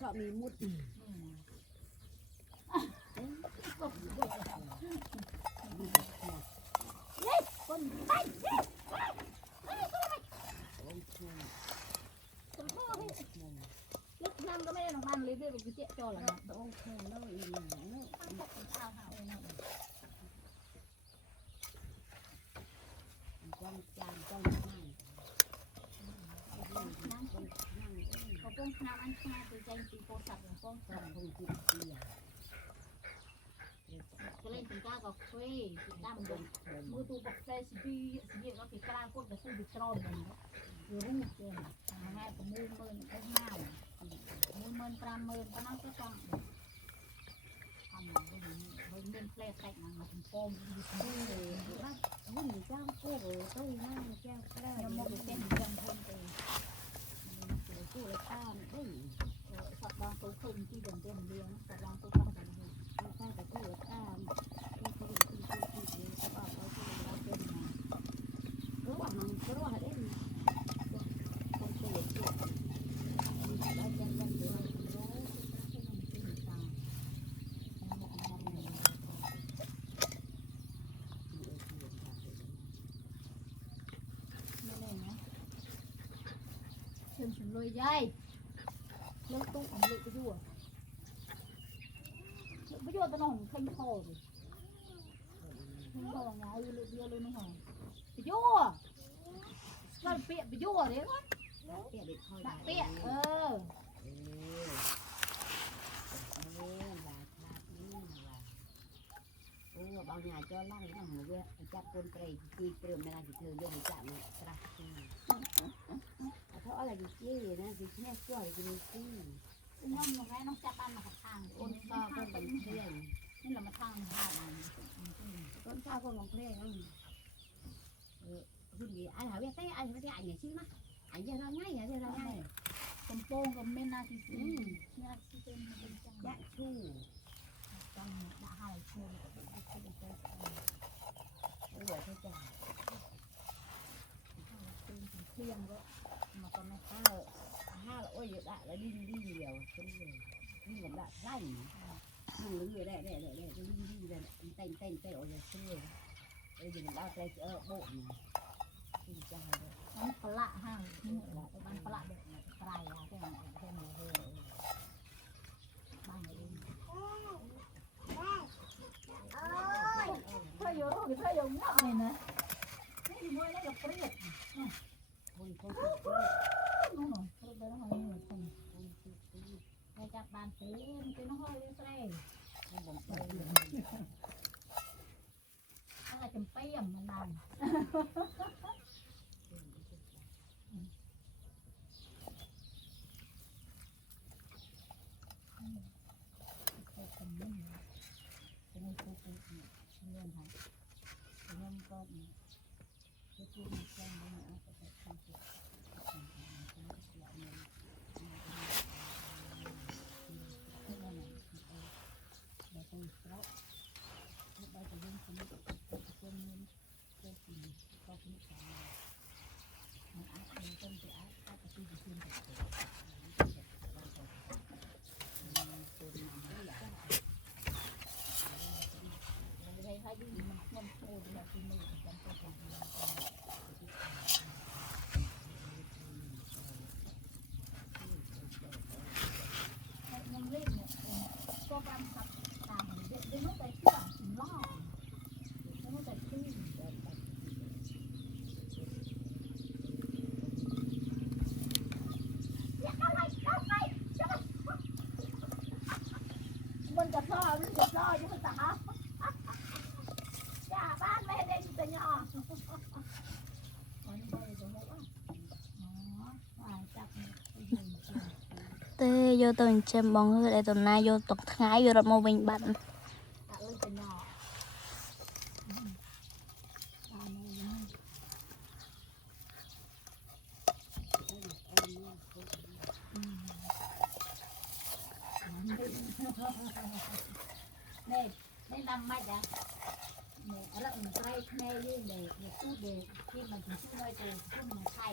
ชอบมีมุดคนไปลึกน้ำก็ไม่ได้หรอกมันเลยเรื่อยๆไปเจ๊จอแล้วนะโอเคแล้วอีกหนึ่งเนี่ยตั้งแต่ข้าวหาเองนะจ้องจานจ้องนั่งนั่งคนนั่งเขาป้องน้ำอันข้าวตัวใจตีโคสับอย่างป้องสับคงกินเสียก็เล่นถึงก้ากับเฟ้ยด้ามดงมือตัวบอกเฟ้ยสิบีก็ติดกลางคนแต่สู้ดิตรอมมันอยู่รูปเองง่ายกับมือเมินได้ง่ายมือเมินปราเมินก็นั่งก็ต้องทำอะไรก็ดีเดินเพลย์แตกมันมาถึงโฟมอยู่ที่นี่ว่าหุ่นเจ้าโก้ตู้นั่งแก้วแก้วยังมองเต้นยังทนเองตู้เลยข้ามได้สับวางตัวคนที่เดินเต้นเลี้ยงสับวางตัวข้ามกันเลยใช่แต่ตู้เลยข้ามตู้คนที่สับเอาไว้ที่เราเป็นมาระหว่างมันระหว่างเล่นคนเสียตัวได้ยังยังเดือดร้อนที่มันเป็นตาฉันเลยยายเลิกตุ้งของเลิกไปยั่วไปยั่วตะนองเข่งคอเลยเข่งคอไงเลิกเยอะเลยน้องหงไปยั่วก็เปียไปยั่วเลยมั้งเปียเด็กคอยเปียบางอย่างcho lăng nó một cái chặt con cây chi trường này là chỉ thường dùng chạm này ra thôi là gì nè gì nghe quẩy gì gì nó một cái nó chặt ăn là thang con to con bánh thiên nên là mà thang hai này con to con bánh thiên không gì ai hỏi biết thế ai biết thế ảnh này chứ mà ảnh giờ ra ngay giờ ra ngay con pong con men na thì na thì tên dạ chu trong đã hai chu bây giờ thấy chảเที่ยงก็มาตอนนั้นห้าละโอ้ยได้แล้วดิ้นเดียวคนเดียวดิ้นกับได้ไล่ดิ้นหรือได้ดิ้นเลยเต้นโอ้ยเชื่ออยู่ในบ้านใจโบกนี่ดิ้นจังเลยมันปลาห้างมันปลาแบบไกลอะแค่ไหนบ้านเองถ้าอยู่รู้ถ้าอยู่เงาะเลยนะนี่มวยได้กับเปรี้ยวคนนู่นเขาเดินมาหนึ่งคนไปจากบ้านซื้อเป็นน้องห้อยเลยอะไรจำเปี้ยมมันนานมันจะซ่อยังไม่ตาจ้าบ้านไม่ได้จะย่อเตยโยตัวเจ็บมองเลยตัวหน้าโยตกท้ายโยรถโมบินบันนี่ดำไม่จ้ะเนี่ยแล้วมันใส่แม่ยืนเลยเนี่ยตู้เด็กที่มันถึงช่วยตัวช่วยมันไข่